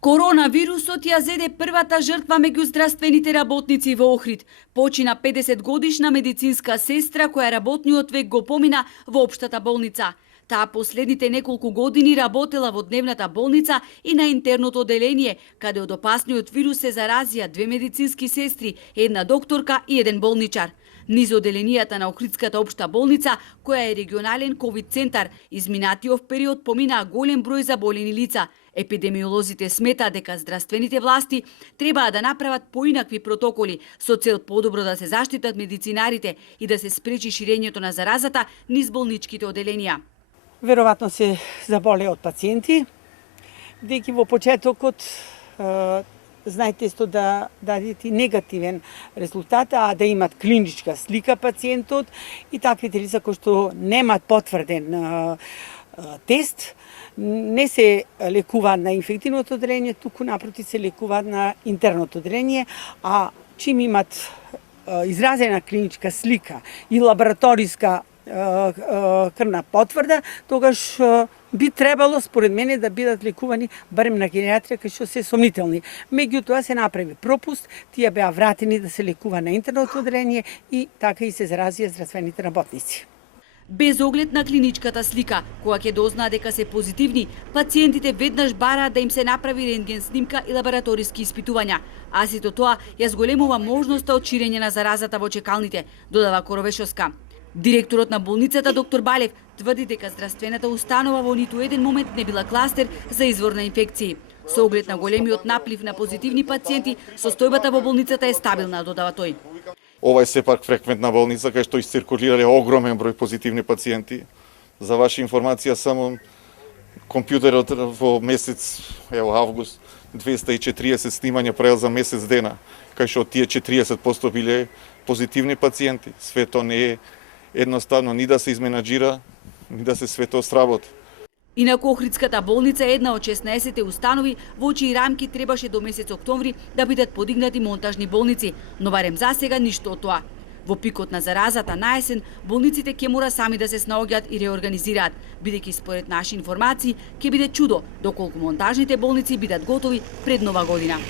Коронавирусот ја зеде првата жртва меѓу здравствените работници во Охрид. Почина 50-годишна медицинска сестра која работниот век го помина во општата болница. Таа последните неколку години работела во дневната болница и на интерното оделение, каде од опасниот вирус се заразија 2 медицински сестри, една докторка и еден болничар. Низ оделенијата на Охридската општа болница, која е регионален ковид центар, изминатиот период поминаа голем број заболени лица. Епидемиолозите сметаат дека здравствените власти требаа да направат поинакви протоколи со цел подобро да се заштитат медицинарите и да се спречи ширењето на заразата низ болничките оделенија. Веројатно се заболеа од пациенти, бидејќи во почетокот знаете исто да дадете негативен резултат, а да имат клиничка слика пациентот и таквите лица кои што немаат потврден тест, не се лекуваат на инфективното оделение, туку напротив се лекуваат на интерното оделение, а чим имат изразена клиничка слика и лабораториска крвна потврда, тогаш би требало, според мене, да бидат лекувани барем на гериатрија, кај што се сомнителни. Меѓутоа се направи пропуст, тие беа вратени да се лекува на интерното оделение и така и се заразија здравствените работници. Без оглед на клиничката слика, кога ќе дознаат дека се позитивни, пациентите веднаш бараат да им се направи рентген снимка и лабораториски испитувања. А сето тоа ја зголемува можноста од ширење на заразата во чекалните, додава Коровешовска. Директорот на болницата доктор Балев тврди дека здравствената установа во ниту еден момент не била кластер за извор на инфекции. Со оглед на големиот наплив на позитивни пациенти, состојбата во болницата е стабилна, додава тој. Ова е сепак фреквентна болница кај што исциркулирале огромен број позитивни пациенти. За ваша информација, само компјутерот во месец август 240 снимања правил за месец дена, кај што тие 40% биле позитивни пациенти. Све тоа не е едноставно ни да се изменаџира, ни да се свето сработи. Инаку Охридската болница е една од 16 установи во чии рамки требаше до месец октомври да бидат подигнати монтажни болници, но барем засега ништо од тоа. Во пикот на заразата на есен, болниците ќе мора сами да се снаоѓаат и реорганизираат, бидејќи според наши информации ќе биде чудо доколку монтажните болници бидат готови пред Нова година.